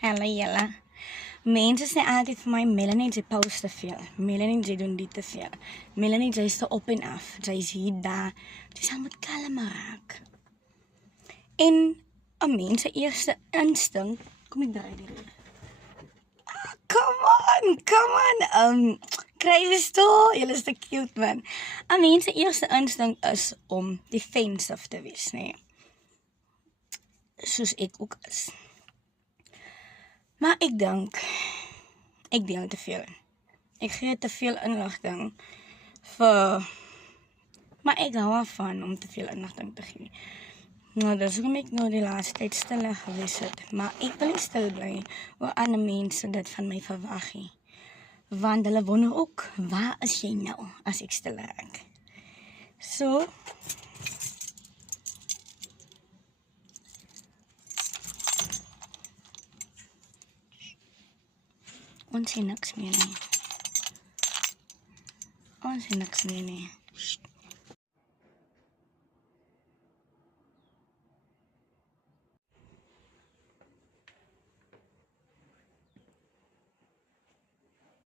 Hallo julle. Mense sê altyd vir my, Melanie, jy post te veel. Melanie, jy doen dit te veel. Melanie, jy is te op en af. Jy is hier, daar. Jy sal moet kalm raak. En 'n mens se eerste instink, kom ek draai die reg. Come on. Crazy store, julle is te cute man. 'n Mens se eerste instink is om defensive te wees, nee. Soos ek ook is. Maar ek dink, ek deel te veel. Ek gee te veel inligting vir, maar ek hou daarvan om te veel inligting te gee. Nou, dis hoekom ek nou die laaste tyd stiller gewees het. Maar ek wil nie stil bly oor ander mense dit van my verwag nie. Want hulle wonder ook, waar is jy nou as ek stil raak? So, ons sê niks meer nie. Ons sê niks meer nie.